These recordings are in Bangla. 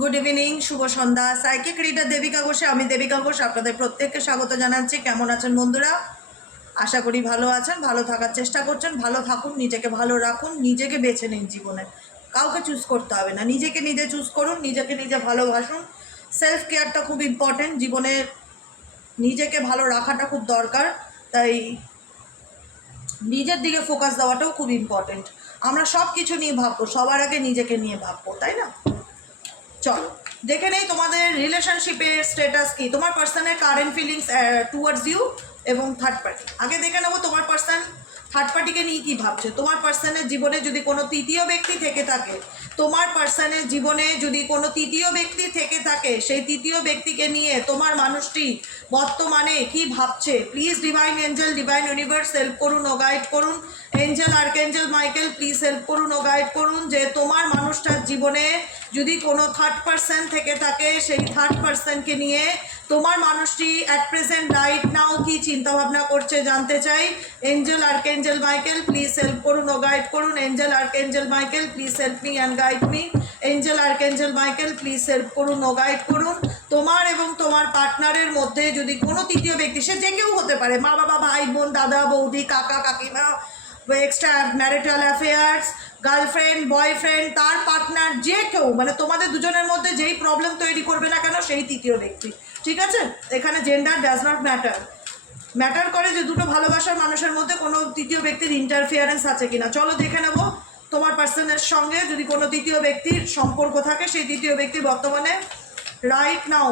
গুড ইভিনিং, শুভ সন্ধ্যা। সাইকিক রিডার দেবিকা ঘোষে, আমি দেবিকা ঘোষ আপনাদের প্রত্যেককে স্বাগত জানাচ্ছি। কেমন আছেন বন্ধুরা? আশা করি ভালো আছেন, ভালো থাকার চেষ্টা করছেন। ভালো থাকুন, নিজেকে ভালো রাখুন, নিজেকে বেছে নিন জীবনে। কাউকে চুজ করতে হবে না, নিজেকে নিজে চুজ করুন, নিজেকে নিজে ভালোবাসুন। সেলফ কেয়ারটা খুব ইম্পর্টেন্ট জীবনে, নিজেকে ভালো রাখাটা খুব দরকার। তাই নিজের দিকে ফোকাস দেওয়াটাও খুব ইম্পর্টেন্ট। আমরা সব কিছু নিয়ে ভাববো, সবার আগে নিজেকে নিয়ে ভাববো, তাই না? চলো দেখে নেই তোমাদের রিলেশনশিপের স্ট্যাটাস কি, তোমার পার্সনের কারেন্ট ফিলিংস টুয়ার্ডস ইউ এবং থার্ড পার্টি। আগে দেখে নেবো তোমার পার্সন থার্ড পার্টিকে নিয়ে কী ভাবছে। তোমার পার্সনের জীবনে যদি কোনো তৃতীয় ব্যক্তি থেকে থাকে, তোমার পার্সনের জীবনে যদি কোনো তৃতীয় ব্যক্তি থেকে থাকে, সেই তৃতীয় ব্যক্তিকে নিয়ে তোমার মানুষটি বর্তমানে কি ভাবছে। Please divine Angel, divine universe help করুন ও গাইড করুন। Angel, archangel Michael please help করুন ও গাইড করুন যে তোমার মানুষটার জীবনে যদি কোনো থার্ড পার্সন থেকে থাকে, সেই থার্ড পার্সনকে নিয়ে তোমার মানুষটি অ্যাট প্রেজেন্ট রাইট নাও কি চিন্তাভাবনা করছে জানতে চাই। Angel, archangel Michael please help করুন ও গাইড করুন। Angel, archangel Michael please help me and guide me. Angel, archangel Michael please help করুন ও গাইড করুন। তোমার এবং তোমার পার্টনারের মধ্যে যদি কোনো তৃতীয় ব্যক্তি, সে যে কেউ হতে পারে, মা বাবা, ভাই বোন, দাদা বৌদি, কাকা কাকিমা, extra marital affairs, girlfriend, boyfriend, তার পার্টনার, যে কেউ, মানে তোমাদের দুজনের মধ্যে যেই প্রবলেম তৈরি করবে না কেন সেই তৃতীয় ব্যক্তি, ঠিক আছে? এখানে gender does not matter. Matter করে যে দুটো ভালোবাসার মানুষের মধ্যে কোনো তৃতীয় ব্যক্তির ইন্টারফিয়ারেন্স আছে কিনা। চলো দেখে নেব তোমার পার্সনের সঙ্গে যদি কোনো তৃতীয় ব্যক্তির সম্পর্ক থাকে, সেই তৃতীয় ব্যক্তি বর্তমানে রাইট নাও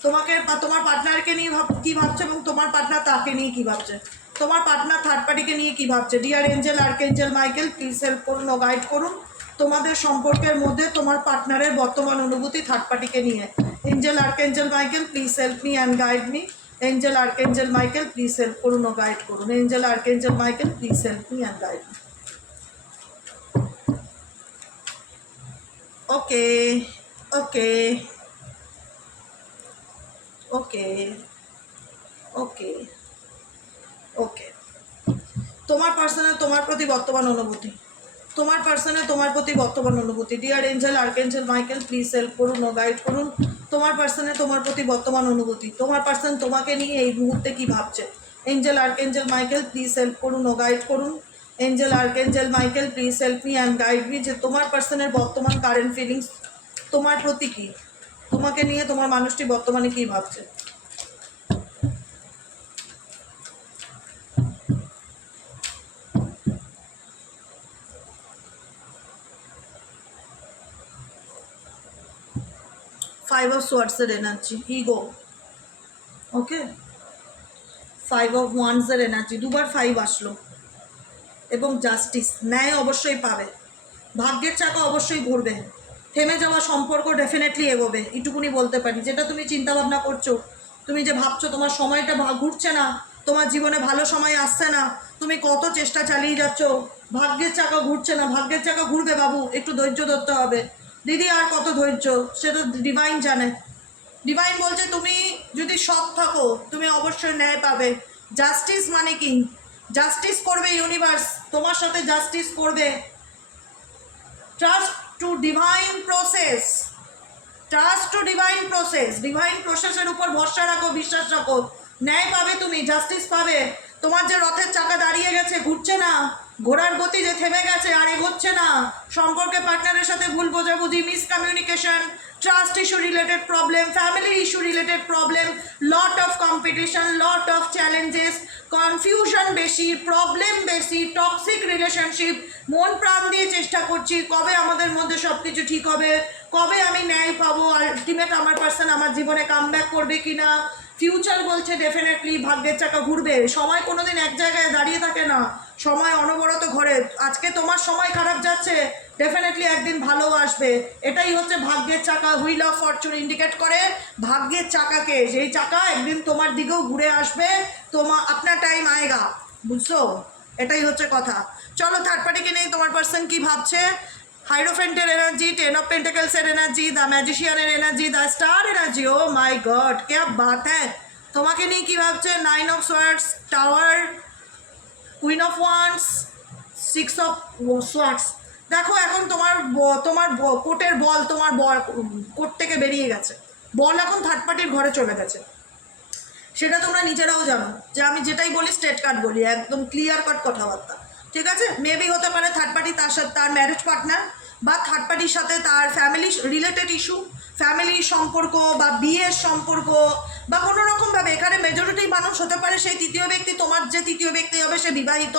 তোমাকে বা তোমার পার্টনারকে নিয়ে কী ভাবছে এবং তোমার পার্টনার তাকে নিয়ে কী ভাবছে। তোমার পার্টনার থার্ড পার্টিকে নিয়ে কী ভাবছে। Dear angel, archangel Michael please help করুন ও গাইড করুন তোমাদের সম্পর্কের মধ্যে তোমার পার্টনারের বর্তমান অনুভূতি থার্ড পার্টিকে নিয়ে। Angel, archangel Michael please help me and guide me. Angel, archangel Michael please help করুন ও গাইড করুন। Angel, archangel Michael please help me and guide me. Okay okay okay okay okay তোমার পার্সনের তোমার প্রতি বর্তমান অনুভূতি, তোমার পার্সনের তোমার প্রতি বর্তমান অনুভূতি। Dear angel, archangel Michael please help করুন ও গাইড করুন তোমার পার্সনের তোমার প্রতি বর্তমান অনুভূতি। তোমার পার্সন তোমাকে নিয়ে এই মুহূর্তে কী ভাবছে। Angel, archangel Michael please help করুন ও গাইড করুন। Angel, archangel Michael please help me and guide me যে তোমার পার্সনের বর্তমান কারেন্ট ফিলিংস তোমার প্রতি কী, তোমাকে নিয়ে তোমার মানুষটি বর্তমানে কী ভাবছে। ফাইভ অফ সোয়ার্ডসের energy, ego, okay. Five of ওয়ান্সের এনার্জি, দুবার ফাইভ আসলো, এবং জাস্টিস, ন্যায় অবশ্যই পাবে। ভাগ্যের চাকা অবশ্যই ঘুরবে, থেমে যাওয়া সম্পর্ক ডেফিনেটলি এগোবে, এটুকুনি বলতে পারি। যেটা তুমি চিন্তাভাবনা করছো, তুমি যে ভাবছো তোমার সময়টা ঘুরছে না, তোমার জীবনে ভালো সময় আসছে না, তুমি কত চেষ্টা চালিয়ে যাচ্ছ, ভাগ্যের চাকা ঘুরছে না। ভাগ্যের চাকা ঘুরবে বাবু, একটু ধৈর্য ধরতে হবে। দিদি আর কত ধৈর্য, সেটা ডিভাইন জানে। ডিভাইন বলছে তুমি যদি সৎ থাকো তুমি অবশ্যই ন্যায় পাবে। জাস্টিস মানে কি? জাস্টিস করবে ইউনিভার্স, তোমার সাথে জাস্টিস করবে। Trust to divine process, trust to divine process, divine প্রসেসের উপর ভরসা রাখো, বিশ্বাস রাখো, ন্যায় পাবে তুমি, জাস্টিস পাবে। তোমার যে রথের চাকা দাঁড়িয়ে গেছে, ঘুরছে না, ঘোড়ার গতি যে থেমে গেছে আর এগোচ্ছে না, সম্পর্কে পার্টনারের সাথে ভুল বোঝাবুঝি, miscommunication, trust issue related problem, family issue related problem, lot of competition, lot of challenges, confusion বেশি, প্রবলেম বেশি, টক্সিক রিলেশনশিপ। মন প্রাণ দিয়ে চেষ্টা করছি কবে আমাদের মধ্যে সব কিছু ঠিক হবে, কবে আমি ন্যায় পাবো, আলটিমেট আমার পার্সন আমার জীবনে কামব্যাক করবে কিনা। ফিউচার বলছে ডেফিনেটলি ভাগ্যের চাকা ঘুরবে। সময় কোনোদিন এক জায়গায় দাঁড়িয়ে থাকে না, সময় অনবরত ঘরে। আজকে তোমার সময় খারাপ যাচ্ছে, ডেফিনেটলি একদিন ভালো আসবে। এটাই হচ্ছে ভাগ্যের চাকা। হুইল অফ ফরচুন ইন্ডিকেট করে ভাগ্যের চাকাকে, যেই চাকা একদিন তোমার দিকেও ঘুরে আসবে। তোমার আপনার টাইম আয়েগা, বুঝছো? এটাই হচ্ছে কথা। চলো থার্ড পার্টিকে নেই তোমার পার্সন কি ভাবছে। হাইরোফেন্টের এনার্জি, টেন অফ পেন্টাকলসের এনার্জি, দ্য ম্যাজিশিয়ানের energy, the star energy. Oh my god, क्या बात है। তোমাকে নিয়ে কী ভাবছে। Nine of swords, tower, queen of wands, six of swords, দেখো এখন তোমার কোর্টের বল, তোমার কোর্ট থেকে বেরিয়ে গেছে, বল এখন থার্ড পার্টির ঘরে চলে গেছে। সেটা তোমরা নিজেরাও জানো যে আমি যেটাই বলি স্ট্রেট কাট বলি, একদম ক্লিয়ার কাট কথাবার্তা, ঠিক আছে? মেবি হতে পারে থার্ড পার্টি তার সাথে তার ম্যারেজ পার্টনার, বা থার্ড পার্টির সাথে তার ফ্যামিলি রিলেটেড ইস্যু, ফ্যামিলি সম্পর্ক বা বিয়ের সম্পর্ক, বা কোনো রকমভাবে এখানে মেজরিটি মানুষ হতে পারে সেই তৃতীয় ব্যক্তি, তোমার যে তৃতীয় ব্যক্তি হবে সে বিবাহিত,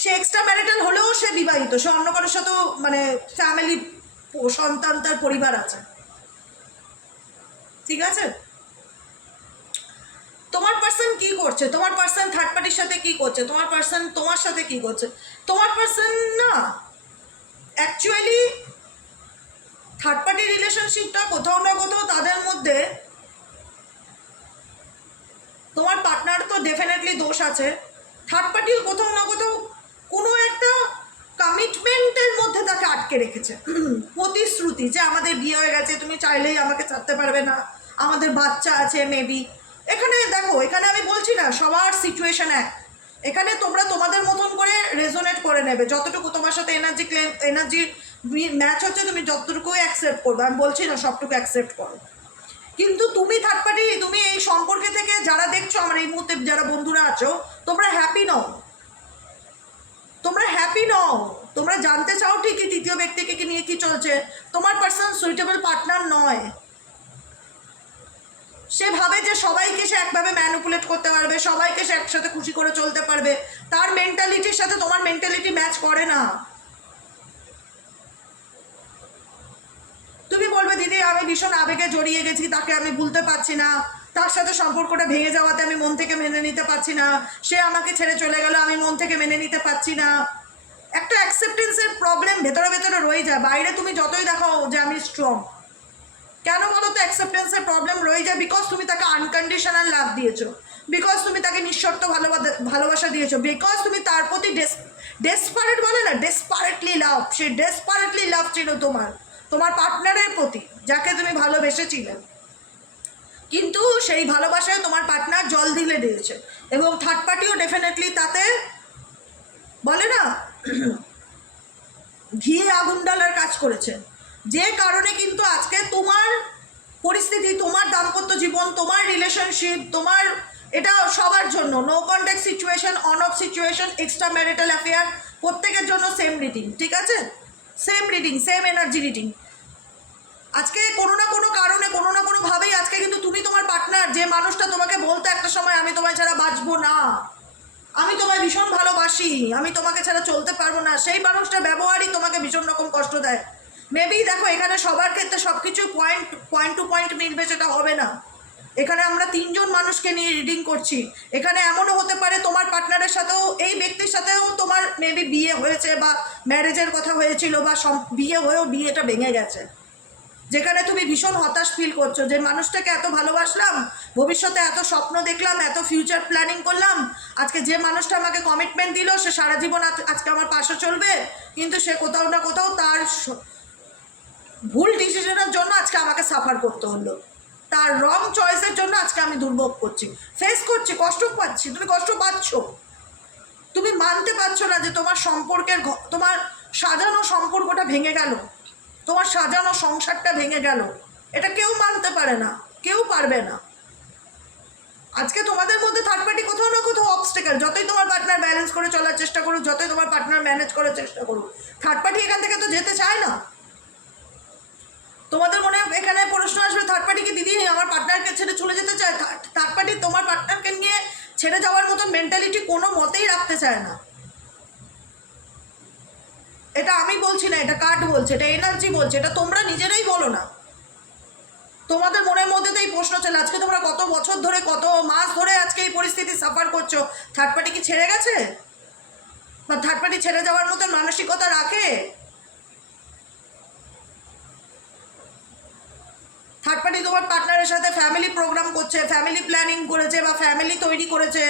সে এক্সট্রা ম্যারিটাল হলেও সে বিবাহিত, সে অন্য কারোর সাথেও মানে ফ্যামিলি, সন্তান, তার পরিবার আছে, ঠিক আছে? তোমার পার্সন কি করছে, তোমার পার্সন থার্ড পার্টির সাথে কি করছে, তোমার পার্সন তোমার সাথে কি করছে, তোমার পার্সন না অ্যাকচুয়ালি থার্ড পার্টি রিলেশনশিপটা কোথাও না কোথাও তাদের মধ্যে, তোমার পার্টনার তো ডেফিনেটলি দোষ আছে, থার্ড পার্টিও কোথাও না কোথাও কোনো একটা কমিটমেন্টের মধ্যে তাকে আটকে রেখেছে, প্রতিশ্রুতি যে আমাদের বিয়ে হয়ে গেছে, তুমি চাইলেই আমাকে ছাড়তে পারবে না, আমাদের বাচ্চা আছে মেবি। এখানে দেখো, এখানে আমি বলছি না সবার সিচুয়েশন এক, এখানে তোমরা তোমাদের মতন করে রেজোনেট করে নেবে, যতটুকু তোমার সাথে এনার্জি ম্যাচ হচ্ছে তুমি যতটুকু অ্যাকসেপ্ট করবে, আমি বলছি না সবটুকু অ্যাকসেপ্ট করো, কিন্তু তুমি থার্ড পার্টি, তুমি এই সম্পর্কে থেকে যারা দেখছো আমার এই মুহূর্তে যারা বন্ধুরা আছো, তোমরা হ্যাপি নও, তোমরা হ্যাপি নও, তোমরা জানতে চাও ঠিকই তৃতীয় ব্যক্তিকে নিয়ে কি চলছে, তোমার পার্সন সুইটেবল পার্টনার নয়, সে ভাবে যে সবাইকে সে একভাবে ম্যানিপুলেট করতে পারবে, সবাইকে সে একসাথে খুশি করে চলতে পারবে, তার মেন্টালিটির সাথে তোমার মেন্টালিটি ম্যাচ করে না। তুমি বলবে দিদি আমি ভীষণ আবেগে জড়িয়ে গেছি, তাকে আমি ভুলতে পারছি না, তার সাথে সম্পর্কটা ভেঙে যাওয়াতে আমি মন থেকে মেনে নিতে পারছি না, সে আমাকে ছেড়ে চলে গেল আমি মন থেকে মেনে নিতে পারছি না, একটা অ্যাকসেপ্টেন্সের প্রবলেম ভেতরে ভেতরে রয়ে যায়, বাইরে তুমি যতই দেখাও যে আমি স্ট্রং, কেন বলো তো অ্যাকসেপ্টেন্সের প্রবলেম রয়ে যায়? বিকজ তুমি তাকে আনকন্ডিশনাল লাভ দিয়েছো, বিকজ তুমি তাকে নিঃশর্ত ভালোবাসা দিয়েছো, বিকজ তুমি তার প্রতি ডেসপারেট বলে না, ডেসপারেটলি লাভ, সে ডেসপারেটলি লাভ ছিল তোমার পার্টনারের প্রতি যাকে তুমি ভালোবেসেছিলে, কিন্তু সেই ভালোবাসায় তোমার পার্টনার জল দিলে দিয়েছে, এবং থার্ড পার্টিও ডেফিনেটলি তাতে বলে না ঘিয়ে আগুন ডালার কাজ করেছে, যে কারণে কিন্তু আজকে তোমার পরিস্থিতি, তোমার দাম্পত্য জীবন, তোমার রিলেশনশিপ, তোমার এটা সবার জন্য no contact situation, on off situation, extra marital affair, প্রত্যেকের জন্য সেম রিডিং, ঠিক আছে? Same reading, same energy reading. আজকে কোনো না কোনো কারণে, কোনো না কোনোভাবেই আজকে কিন্তু তুমি তোমার পার্টনার, যে মানুষটা তোমাকে বলতে একটা সময় আমি তোমায় ছাড়া বাঁচবো না, আমি তোমায় ভীষণ ভালোবাসি, আমি তোমাকে ছাড়া চলতে পারবো না, সেই মানুষটার ব্যবহারই তোমাকে ভীষণ রকম কষ্ট দেয়। মেবি দেখো এখানে সবার ক্ষেত্রে সব কিছু পয়েন্ট টু পয়েন্ট মিলবে সেটা হবে না, এখানে আমরা তিনজন মানুষকে নিয়ে রিডিং করছি, এখানে এমনও হতে পারে তোমার পার্টনারের সাথেও, এই ব্যক্তির সাথেও তোমার মেবি বিয়ে হয়েছে বা ম্যারেজের কথা হয়েছিল, বা বিয়ে হয়েও বিয়েটা ভেঙে গেছে, যেখানে তুমি ভীষণ হতাশ ফিল করছো যে মানুষটাকে এত ভালোবাসলাম, ভবিষ্যতে এত স্বপ্ন দেখলাম, এত ফিউচার প্ল্যানিং করলাম, আজকে যে মানুষটা আমাকে কমিটমেন্ট দিল সে সারা জীবন আজকে আমার পাশে চলবে, কিন্তু সে কোথাও না কোথাও তার ভুল ডিসিশনের জন্য আজকে আমাকে সাফার করতে হলো, তার রং চয়েসের জন্য আজকে আমি দুর্ভোগ করছি, ফেস করছি, কষ্ট পাচ্ছি, তুমি কষ্ট পাচ্ছ, তুমি মানতে পারছো না যে তোমার সম্পর্কের, তোমার সাজানো সম্পর্কটা ভেঙে গেল, তোমার সাজানো সংসারটা ভেঙে গেল, এটা কেউ মানতে পারে না, কেউ পারবে না। আজকে তোমাদের মধ্যে থার্ড পার্টি কোথাও না কোথাও অবস্টেকেল, যতই তোমার পার্টনার ব্যালেন্স করে চলার চেষ্টা করুক, যতই তোমার পার্টনার ম্যানেজ করার চেষ্টা করুক, থার্ড পার্টি এখান থেকে তো যেতে চায় না। তোমাদের মনে এখানে প্রশ্ন আসবে থার্ড পার্টি কি দিদি আমার পার্টনারকে ছেড়ে চলে যেতে চায়? থার্ড পার্টি তোমার পার্টনারকে নিয়ে ছেড়ে যাওয়ার মতো মেন্টালিটি কোনো মতেই রাখতে চায় না, এটা আমি বলছি না, এটা কার্ড বলছে, এটা এনার্জি বলছে, এটা তোমরা নিজেরাই বলো না, তোমাদের মনের মধ্যে তো এই প্রশ্ন চলে, আজকে তোমরা কত বছর ধরে, কত মাস ধরে আজকে এই পরিস্থিতি সাফার করছো, থার্ড পার্টি কি ছেড়ে গেছে, বা থার্ড পার্টি ছেড়ে যাওয়ার মতো মানসিকতা রাখে? থার্ড পার্টি তোমার পার্টনারের সাথে ফ্যামিলি প্রোগ্রাম করছে, ফ্যামিলি প্ল্যানিং করেছে, বা ফ্যামিলি তৈরি করেছে,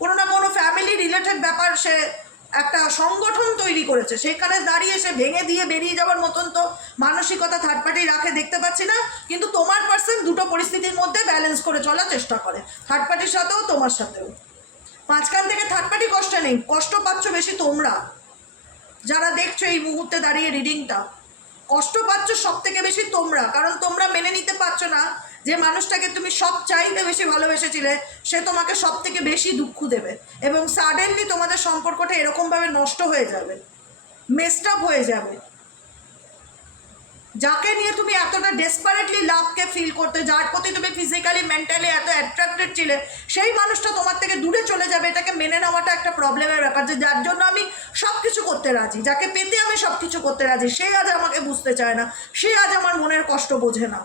কোনো না কোনো ফ্যামিলি রিলেটেড ব্যাপার, সে একটা সংগঠন তৈরি করেছে, সেখানে দাঁড়িয়ে সে ভেঙে দিয়ে বেরিয়ে যাওয়ার মতন তো মানসিকতা থার্ড পার্টি রাখে দেখতে পাচ্ছি না, কিন্তু তোমার পার্সন দুটো পরিস্থিতির মধ্যে ব্যালেন্স করে চলার চেষ্টা করে, থার্ড পার্টির সাথেও তোমার সাথেও, মাঝখান থেকে থার্ড পার্টি কষ্ট নেই, কষ্ট পাচ্ছ বেশি তোমরা। যারা দেখছো এই মুহূর্তে দাঁড়িয়ে রিডিংটা, কষ্ট পাচ্ছ সব থেকে বেশি তোমরা, কারণ তোমরা মেনে নিতে পারছো না যে মানুষটাকে তুমি সব চাইতে বেশি ভালোবেসেছিলে সে তোমাকে সব থেকে বেশি দুঃখ দেবে, এবং সাডেনলি তোমাদের সম্পর্কটা এরকমভাবে নষ্ট হয়ে যাবে, মেসড আপ হয়ে যাবে। যাকে নিয়ে তুমি এতটা ডেসপারেটলি লাভকে ফিল করতে, যার প্রতি তুমি ফিজিক্যালি মেন্টালি এত অ্যাট্রাক্টেড ছিলে, সেই মানুষটা তোমার থেকে দূরে চলে যাবে, এটাকে মেনে নেওয়াটা একটা প্রবলেমের ব্যাপার। যে যার জন্য আমি সব কিছু করতে রাজি, যাকে পেতে আমি সব কিছু করতে রাজি, সে আজ আমাকে বুঝতে চায় না, সে আজ আমার মনের কষ্ট বোঝে না।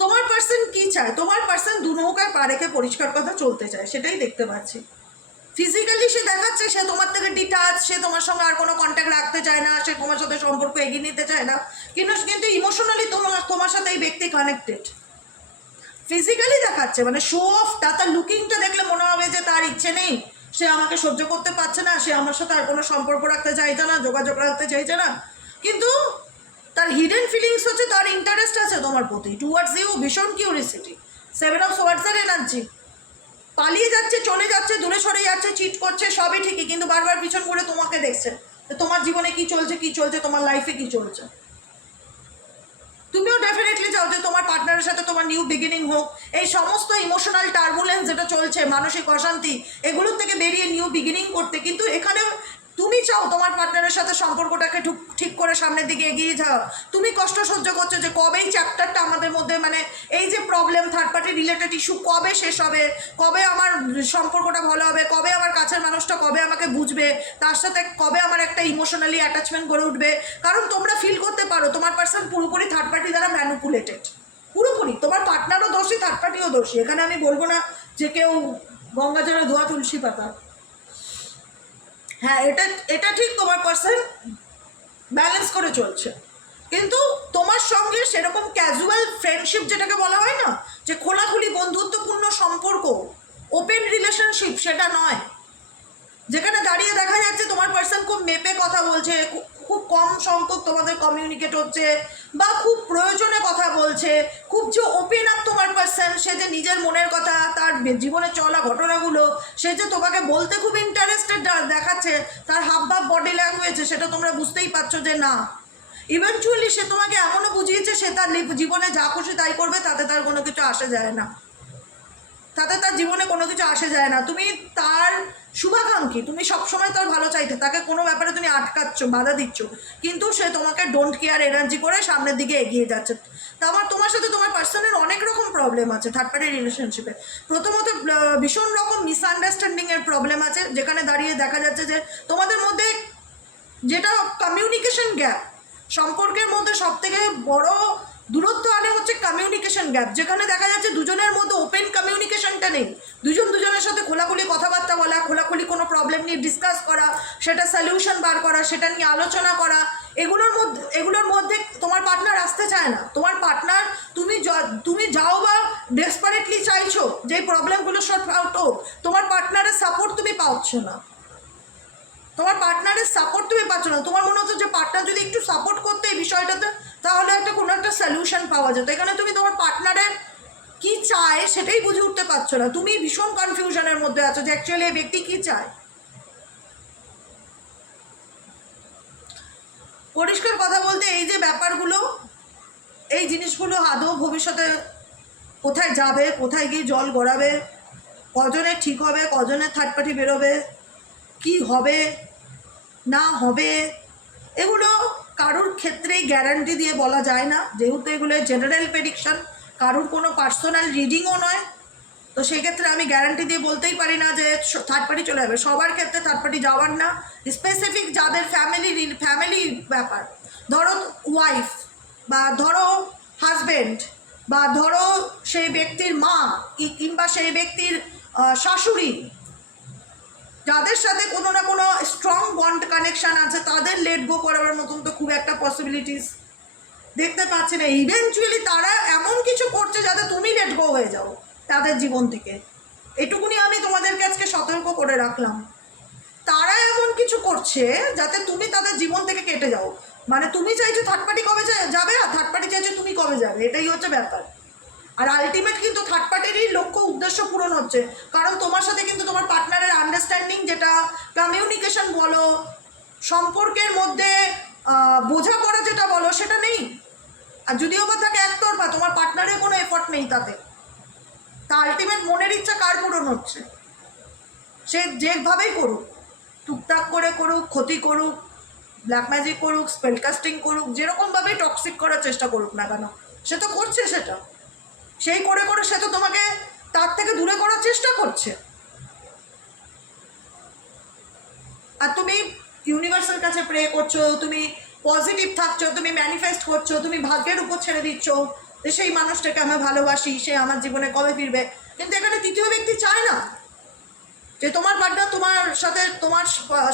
তোমার পার্সন কি চায়? তোমার পার্সন দু নৌকায় পা রেখে পরিষ্কার কথা চলতে চায়, সেটাই দেখতে পাচ্ছি। ফিজিক্যালি সে দেখাচ্ছে সে তোমার থেকে ডিটাচ, সে তোমার সঙ্গে আর কোনো কন্ট্যাক্ট রাখতে চায় না, সে তোমার সাথে সম্পর্ক এগিয়ে নিতে চায় না, কিন্তু ইমোশনালি তোমার সাথে এই ব্যক্তি কানেক্টেড। ফিজিক্যালি দেখাচ্ছে মানে শো অফ, তার লুকিংটা দেখলে মনে হবে যে তার ইচ্ছে নেই, সে আমাকে সহ্য করতে পারছে না, সে আমার সাথে আর কোনো সম্পর্ক রাখতে চাইছে না, যোগাযোগ রাখতে চাইছে না, কিন্তু তার হিডেন ফিলিংস হচ্ছে তার ইন্টারেস্ট আছে তোমার প্রতি, টুয়ার্ডস ইউ, ভীষণ কিউরিসিটি। 7 অফ সোয়ার্ডসের এনার্জি, পালিয়ে যাচ্ছে, চলে যাচ্ছে, দূরে সরে যাচ্ছে, চিট করছে, সবই ঠিকই, কিন্তু বারবার পিছন ঘুরে তোমাকে দেখছে তোমার জীবনে কি চলছে, তোমার লাইফে কি চলছে। তুমিও ডেফিনেটলি চাও যে তোমার পার্টনারের সাথে তোমার নিউ বিগিনিং হোক। এই সমস্ত ইমোশনাল টার্বুলেন্স যেটা চলছে, মানসিক অশান্তি, এগুলোর থেকে বেরিয়ে নিউ বিগিনিং করতে, কিন্তু এখানেও তুমি চাও তোমার পার্টনারের সাথে সম্পর্কটাকে ঠিক করে সামনের দিকে এগিয়ে যাও। তুমি কষ্ট সহ্য করছো যে কবে এই চ্যাপ্টারটা আমাদের মধ্যে, মানে এই যে problem, third party related issue কবে শেষ হবে, কবে আমার সম্পর্কটা ভালো হবে, কবে আমার কাছের মানুষটা কবে আমাকে বুঝবে, তার সাথে কবে আমার একটা ইমোশনালি অ্যাটাচমেন্ট গড়ে উঠবে। কারণ তোমরা ফিল করতে পারো তোমার পার্সন পুরোপুরি থার্ড পার্টি দ্বারা ম্যানিপুলেটেড, পুরোপুরি। তোমার পার্টনারও দোষী, থার্ড পার্টিও দোষী। এখানে আমি বলবো না যে কেউ গঙ্গা জলে ধোয়া তুলসী পাতা। হ্যাঁ, এটা ঠিক, তোমার পার্সন ব্যালেন্স করে চলছে, কিন্তু তোমার সঙ্গে সেরকম ক্যাজুয়াল ফ্রেন্ডশিপ যেটাকে বলা হয় না, যে খোলাখুলি বন্ধুত্বপূর্ণ সম্পর্ক, ওপেন রিলেশনশিপ, সেটা নয়। যেখানে দাঁড়িয়ে দেখা যাচ্ছে তোমার পার্সন খুব মেপে কথা বলছে, খুব কম সংখ্যক তোমাদের কমিউনিকেট হচ্ছে, বা খুব প্রয়োজনে কথা বলছে, খুব যে ওপেন আপ তোমার পার্সন, সে যে নিজের মনের কথা, তার জীবনে চলা ঘটনাগুলো সে যে তোমাকে বলতে খুব ইন্টারেস্টেড দেখাচ্ছে, তার হাবভাব, বডি ল্যাঙ্গুয়েজে, সেটা তোমরা বুঝতেই পারছো যে না, ইভেনচুয়ালি সে তোমাকে এমনও বুঝিয়েছে সে তার জীবনে যা খুশি তাই করবে, তাতে তার কোনো কিছু আসে যায় না, তাতে তার জীবনে কোনো কিছু আসে যায় না। তুমি তার শুভাকাঙ্ক্ষী, তুমি সবসময় তার ভালো চাইতে, তাকে কোনো ব্যাপারে তুমি আটকাচ্ছ, বাধা দিচ্ছ, কিন্তু সে তোমাকে ডোন্ট কেয়ার এনার্জি করে সামনের দিকে এগিয়ে যাচ্ছে। তোমার সাথে তোমার পার্সনের অনেক রকম প্রবলেম আছে থার্ড পার্টি রিলেশনশিপে। প্রথমত ভীষণ রকম মিসআন্ডারস্ট্যান্ডিংয়ের প্রবলেম আছে, যেখানে দাঁড়িয়ে দেখা যাচ্ছে যে তোমাদের মধ্যে যেটা কমিউনিকেশন গ্যাপ, সম্পর্কের মধ্যে সবথেকে বড় দূরত্ব আনে হচ্ছে কমিউনিকেশন গ্যাপ, যেখানে দেখা যাচ্ছে দুজনের মধ্যে ওপেন কমিউনিকেশনটা নেই। দুজনের সাথে খোলাখুলি কথাবার্তা বলা, খোলাখুলি কোনো প্রবলেম নিয়ে ডিসকাস করা, সেটা সলিউশন বার করা, সেটা নিয়ে আলোচনা করা, এগুলোর মধ্যে তোমার পার্টনার আসতে চায় না। তোমার পার্টনার, তুমি যাও বা ডেসপারেটলি চাইছো যে প্রবলেমগুলো সর্ট আউট হোক, তোমার পার্টনারের সাপোর্ট তুমি পাচ্ছ না, তোমার পার্টনারের সাপোর্ট তুমি পাচ্ছ না। তোমার মনে হচ্ছে যে পার্টনার যদি একটু সাপোর্ট করতে এই বিষয়টাতে, তাহলে কোনো একটা সলিউশন পাওয়া যেত। এখানে তুমি তোমার পার্টনারের কি চায় সেটাই বুঝে উঠতে পারছো না, তুমি ভীষণ কনফিউশনের মধ্যে আছো যে অ্যাকচুয়ালি এই ব্যক্তি কি চায়। পরিষ্কার কথা বলতে এই যে ব্যাপারগুলো, এই জিনিসগুলো আদৌ ভবিষ্যতে কোথায় যাবে, কোথায় গিয়ে জল গড়াবে, কজনের ঠিক হবে, কজনের থার্ড পার্টি বেরোবে, কি হবে না হবে, এগুলো কারুর ক্ষেত্রেই গ্যারান্টি দিয়ে বলা যায় না, যেহেতু এগুলো জেনারেল প্রেডিকশন, কারুর কোনো পার্সোনাল রিডিংও নয়। তো সেক্ষেত্রে আমি গ্যারান্টি দিয়ে বলতেই পারি না যে থার্ড পার্টি চলে যাবে। সবার ক্ষেত্রে থার্ড পার্টি যাওয়ার না, স্পেসিফিক যাদের ফ্যামিলি ব্যাপার, ধরো ওয়াইফ, বা ধরো হাজব্যান্ড, বা ধরো সেই ব্যক্তির মা, কিংবা সেই ব্যক্তির শাশুড়ি, যাদের সাথে কোনো না কোনো স্ট্রং বন্ড কানেকশান আছে, তাদের লেট গো করার মতন তো খুব একটা পসিবিলিটিস দেখতে পাচ্ছি না। ইভেনচুয়ালি তারা এমন কিছু করছে যাতে তুমি লেট গো হয়ে যাও তাদের জীবন থেকে, এটুকুনি আমি তোমাদেরকে আজকে সতর্ক করে রাখলাম। তারা এমন কিছু করছে যাতে তুমি তাদের জীবন থেকে কেটে যাও, মানে তুমি চাইছো থার্ড পার্টি কবে যাবে, আর থার্ড পার্টি চাইছো তুমি কবে যাবে, এটাই হচ্ছে ব্যাপার। আর আলটিমেট কিন্তু থার্ড পার্টিরই লক্ষ্য উদ্দেশ্য পূরণ হচ্ছে, কারণ তোমার সাথে কিন্তু তোমার পার্টনারের আন্ডারস্ট্যান্ডিং, যেটা কমিউনিকেশন বলো, সম্পর্কের মধ্যে বোঝাপড়া যেটা বলো, সেটা নেই। আর যদিও বা থাকে একতরফা, তোমার পার্টনারের কোনো এফর্ট নেই তাতে, তা আলটিমেট মনের ইচ্ছা কার পূরণ হচ্ছে? সে যেভাবেই করুক, টুকটাক করে করুক, ক্ষতি করুক, ব্ল্যাক ম্যাজিক করুক, স্পেল কাস্টিং করুক, যেরকমভাবেই টক্সিক করার চেষ্টা করুক না কেন, সে তো করছে সেটা। সেই করে করে সে তো তোমাকে তার থেকে দূরে করার চেষ্টা করছে। আর তুমি ইউনিভার্সের কাছে প্রে করছো, তুমি পজিটিভ থাকছো, তুমি ম্যানিফেস্ট করছো, তুমি ভাগ্যের উপর ছেড়ে দিচ্ছ যে সেই মানুষটাকে আমি ভালোবাসি, সে আমার জীবনে কবে ফিরবে। কিন্তু এখানে তৃতীয় ব্যক্তি চায় না যে তোমার পার্টনার তোমার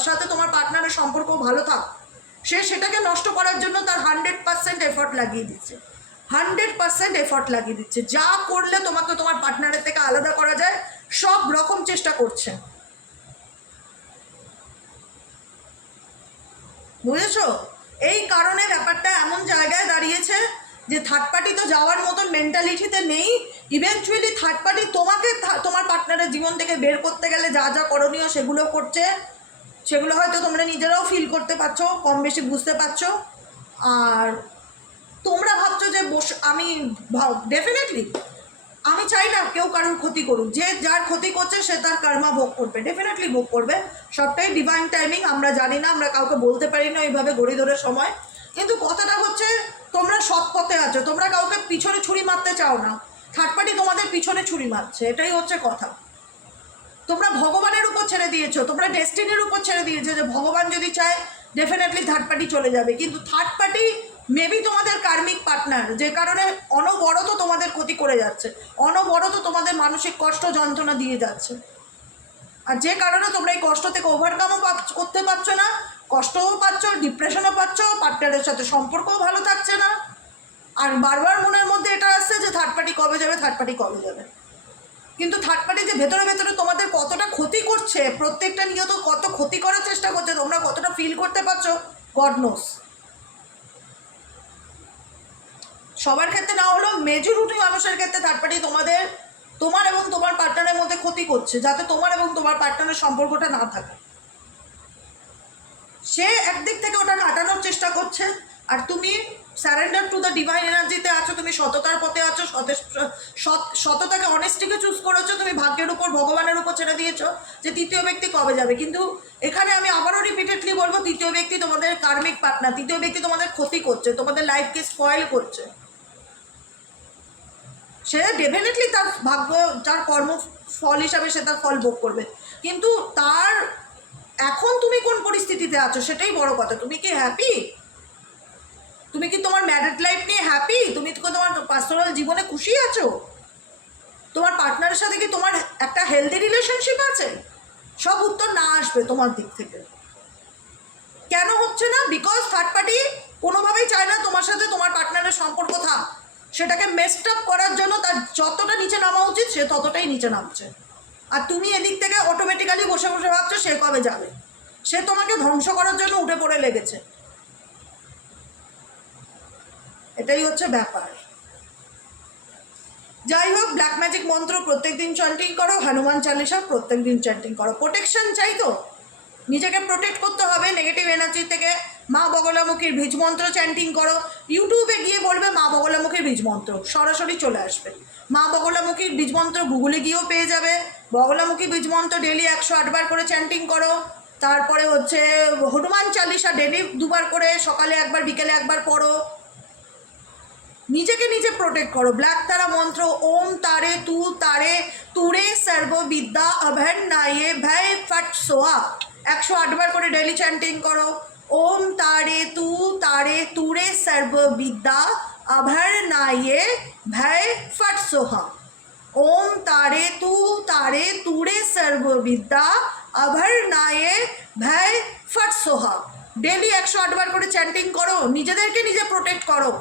সাথে তোমার পার্টনারের সম্পর্ক ভালো থাক। সে সেটাকে নষ্ট করার জন্য তার 100% এফর্ট লাগিয়ে দিচ্ছে, 100% এফর্ট লাগিয়ে দিচ্ছে। যা করলে তোমাকে তোমার পার্টনারের থেকে আলাদা করা যায় সব রকম চেষ্টা করছে, বুঝেছো? এই কারণে ব্যাপারটা এমন জায়গায় দাঁড়িয়েছে যে থার্ড পার্টি তো যাওয়ার মতন মেন্টালিটিতে নেই। ইভেনচুয়ালি থার্ড পার্টি তোমাকে তোমার পার্টনারের জীবন থেকে বের করতে গেলে যা যা করণীয় সেগুলো করছে, সেগুলো হয়তো তোমরা নিজেরাও ফিল করতে পারছো, কম বেশি বুঝতে পারছো। আর তোমরা ভাবছো যে আমি ডেফিনেটলি আমি চাই না কেউ কারোর ক্ষতি করুক, যে যার ক্ষতি করছে সে তার কর্মা ভোগ করবে, ডেফিনেটলি ভোগ করবে। সবটাই ডিভাইন টাইমিং, আমরা জানি না, আমরা কাউকে বলতে পারি না এইভাবে গড়ি ধরে সময়। কিন্তু কথাটা হচ্ছে তোমরা সৎ পথে আছো, তোমরা কাউকে পিছনে ছুরি মারতে চাও না, থার্ড পার্টি তোমাদের পিছনে ছুরি মারছে, এটাই হচ্ছে কথা। তোমরা ভগবানের উপর ছেড়ে দিয়েছো, তোমরা ডেস্টিনির উপর ছেড়ে দিয়েছো যে ভগবান যদি চায় ডেফিনেটলি থার্ড পার্টি চলে যাবে। কিন্তু থার্ড পার্টি মেবি তোমাদের কার্মিক পার্টনার, যে কারণে অনবরত তোমাদের ক্ষতি করে যাচ্ছে, অনবরত তোমাদের মানসিক কষ্ট যন্ত্রণা দিয়ে যাচ্ছে। আর যে কারণে তোমরা এই কষ্ট থেকে ওভারকামও করতে পারছো না, কষ্টও পাচ্ছ, ডিপ্রেশনও পাচ্ছ, পার্টনারের সাথে সম্পর্কও ভালো থাকছে না। আর বারবার মনের মধ্যে এটা আসছে যে থার্ড পার্টি কবে যাবে, থার্ড পার্টি কবে যাবে। কিন্তু থার্ড পার্টি যে ভেতরে ভেতরে তোমাদের কতটা ক্ষতি করছে, প্রত্যেকটা নিয়ত কত ক্ষতি করার চেষ্টা করছে, তোমরা কতটা ফিল করতে পারছো, গড নোস। সবার ক্ষেত্রে না হলেও মেজরিটি মানুষের ক্ষেত্রে থার্ড পার্টি তোমার এবং তোমার পার্টনারের মধ্যে ক্ষতি করছে, যাতে তোমার এবং তোমার পার্টনারের সম্পর্কটা না থাকে। সে একদিক থেকে ওটা কাটানোর চেষ্টা করছে, আর তুমি স্যারেন্ডার টু দ্য ডিভাইন এনার্জিতে আছো, তুমি সততার পথে আছো, সততাকে অনেস্টিকে চুজ করেছো, তুমি ভাগ্যের উপর ভগবানের উপর ছেড়ে দিয়েছো যে তৃতীয় ব্যক্তি কবে যাবে। কিন্তু এখানে আমি আবারও রিপিটেডলি বলবো, তৃতীয় ব্যক্তি তোমাদের কার্মিক পার্টনার, তৃতীয় ব্যক্তি তোমাদের ক্ষতি করছে, তোমাদের লাইফকে স্পয়েল করছে। সে ডেফিনেটলি তার ভাগ্য, যার কর্ম ফল হিসাবে সে তার ফল ভোগ করবে। কিন্তু তার এখন তুমি কোন পরিস্থিতিতে আছো সেটাই বড় কথা। তুমি কি হ্যাপি? তুমি কি তোমার ম্যারিড লাইফ নিয়ে হ্যাপি? তুমি কি তোমার পার্সোনাল জীবনে খুশি আছো? তোমার পার্টনারের সাথে কি তোমার একটা হেলদি রিলেশনশিপ আছে? সব উত্তর না আসবে তোমার দিক থেকে। কেন হচ্ছে না? বিকজ থার্ড পার্টি কোনোভাবেই চায় না তোমার সাথে তোমার পার্টনারের সম্পর্ক থাক। সেটাকে মেসড আপ করার জন্য তার যতটা নিচে নামা উচিত সে ততটাই নিচে নামছে। আর তুমি এদিক থেকে অটোমেটিক্যালি বসে বসে ভাবছো সে কবে যাবে। সে তোমাকে ধ্বংস করার জন্য উঠে পড়ে লেগেছে। এটাই হচ্ছে ব্যাপার। যাই হোক, ব্ল্যাক ম্যাজিক মন্ত্র প্রত্যেক দিন চ্যান্টিং করো, হনুমান চালিসা প্রত্যেক দিন চ্যান্টিং করো। প্রোটেকশন চাই তো, নিজেকে প্রোটেক্ট করতে হবে নেগেটিভ এনার্জি থেকে। মা বগলামুখীর বীজ মন্ত্র চ্যান্টিং করো। ইউটিউবে গিয়ে বলবে মা বগলামুখীর বীজ মন্ত্র, সরাসরি চলে আসবে। মা বগলামুখীর বীজ মন্ত্র গুগলে গিয়েও পেয়ে যাবে। বগলামুখী বীজ মন্ত্র ডেলি 108 বার করে চ্যান্টিং করো। তারপরে হচ্ছে হনুমান চালিসা ডেলি 2 বার করে, সকালে একবার বিকেলে একবার পড়ো। নিজেকে নিজে প্রোটেক্ট করো। ব্ল্যাক তারা মন্ত্র ওম তারে তুরে সর্ববিদ্যা অভর্ণায়ে ভয় ফট সোহা 108 বার করে ডেলি চ্যান্টিং করো। ওম তারে তুরে সর্ববিদ্যা অভর্ণায়ে ভয় ফট সোহা। ওম তারে তুরে সর্ববিদ্যা অভর্ণায়ে ভয় ফট সোহা। ডেলি 108 বার করে চ্যান্টিং করো, নিজেদেরকে নিজে প্রোটেক্ট করো।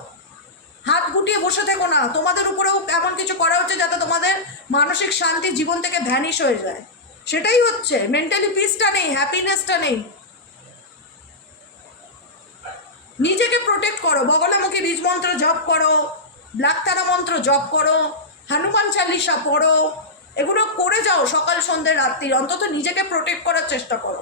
হাত গুটিয়ে বসে থেকো না। তোমাদের উপরেও এমন কিছু করা হচ্ছে যাতে তোমাদের মানসিক শান্তি জীবন থেকে ভ্যানিশ হয়ে যায়। সেটাই হচ্ছে, মেন্টালি পিসটা নেই, হ্যাপিনেসটা নেই। নিজেকে প্রোটেক্ট করো। বগলামুখী বীজ মন্ত্র জপ করো, ব্ল্যাক তারা মন্ত্র জপ করো, হনুমান চালিসা পড়ো, এগুলো করে যাও সকাল সন্ধ্যে রাত্রি, অন্তত নিজেকে প্রোটেক্ট করার চেষ্টা করো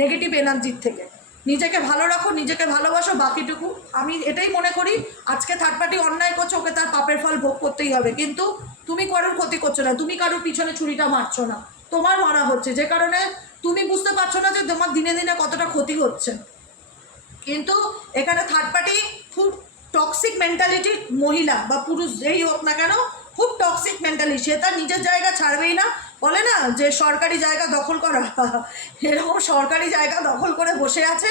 নেগেটিভ এনার্জির থেকে। নিজেকে ভালো রাখো, নিজেকে ভালোবাসো, বাকিটুকু আমি এটাই মনে করি। আজকে থার্ড পার্টি অন্যায় করছো, ওকে তার পাপের ফল ভোগ করতেই হবে, কিন্তু তুমি কারোর ক্ষতি করছো না, তুমি কারোর পিছনে ছুরিটা মারছো না, তোমার মারা হচ্ছে, যে কারণে তুমি বুঝতে পারছো না যে তোমার দিনে দিনে কতটা ক্ষতি হচ্ছে। কিন্তু এখানে থার্ড পার্টি খুব টক্সিক মেন্টালিটির মহিলা বা পুরুষ যেই হোক না কেন, খুব টক্সিক মেন্টালিটি, সে তার নিজের জায়গা ছাড়বেই না। বলে না যে সরকারি জায়গা দখল করা, এরকম সরকারি জায়গা দখল করে বসে আছে,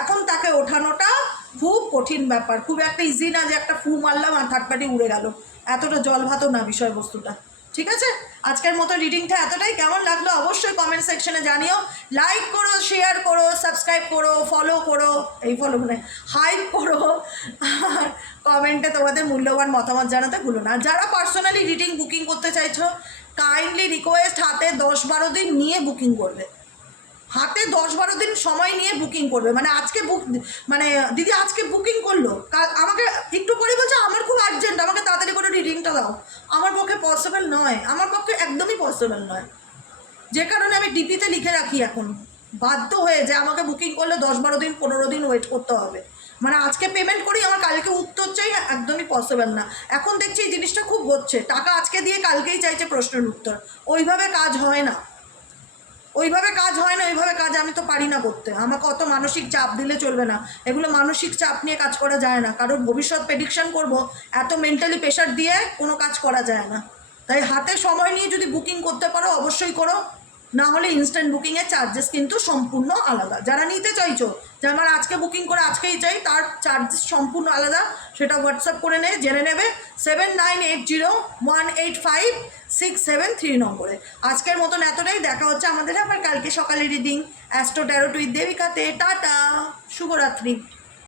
এখন তাকে ওঠানোটা খুব কঠিন ব্যাপার, খুব একটা ইজি না যে একটা ফু মারলাম আর থার্ড পার্টি উড়ে গেল, এতটা জলভাতও না বিষয়বস্তুটা। ঠিক আছে, আজকের মতো রিডিংটা এতটাই। কেমন লাগলো অবশ্যই কমেন্ট সেকশনে জানিও। লাইক করো, শেয়ার করো, সাবস্ক্রাইব করো, ফলো করো, এই ফলো মানে হাইপ করো, আর কমেন্টে তোমাদের মূল্যবান মতামত জানাতে ভুলো না। যারা পার্সোনালি রিডিং বুকিং করতে চাইছো, কাইন্ডলি রিকোয়েস্ট হাতে 10-12 দিন নিয়ে বুকিং করবে, হাতে 10-12 দিন সময় নিয়ে বুকিং করবে। মানে আজকে মানে দিদি আজকে বুকিং করলো, আমাকে একটু পরে বলছে আমার খুব আর্জেন্ট, আমাকে তাড়াতাড়ি করে রিডিংটা দাও, আমার পক্ষে পসিবল নয়, আমার পক্ষে একদমই পসিবল নয়, যে কারণে আমি ডিপিতে লিখে রাখি এখন, বাধ্য হয়ে যে আমাকে বুকিং করলে 10-12 দিন 15 দিন ওয়েট করতে হবে। মানে আজকে পেমেন্ট করি, আমার কালকে উত্তর চাই, একদমই পসিবল না। এখন দেখছি এই জিনিসটা খুব হচ্ছে, টাকা আজকে দিয়ে কালকেই চাইছে প্রশ্নের উত্তর, ওইভাবে কাজ হয় না, ওইভাবে কাজ হয় না, ওইভাবে কাজ আমি তো পারি না করতে। আমাকে অত মানসিক চাপ দিলে চলবে না, এগুলো মানসিক চাপ নিয়ে কাজ করা যায় না, কারণ ভবিষ্যৎ প্রেডিকশন করব, এত মেন্টালি প্রেশার দিয়ে কোনো কাজ করা যায় না। তাই হাতে সময় নিয়ে যদি বুকিং করতে পারো অবশ্যই করো, না হলে ইনস্ট্যান্ট বুকিংয়ের চার্জেস কিন্তু সম্পূর্ণ আলাদা। যারা নিতে চাইছো যে আমার আজকে বুকিং করে আজকেই চাই, তার চার্জেস সম্পূর্ণ আলাদা, সেটা হোয়াটসঅ্যাপ করে জেনে নেবে 7980185673 নম্বরে। আজকের মতন এতটাই, দেখা হচ্ছে আমাদের আবার কালকে সকালে রিডিং অ্যাস্ট্রো ট্যারোট উইথ দেবিকাতে। টাটা, শুভরাত্রি।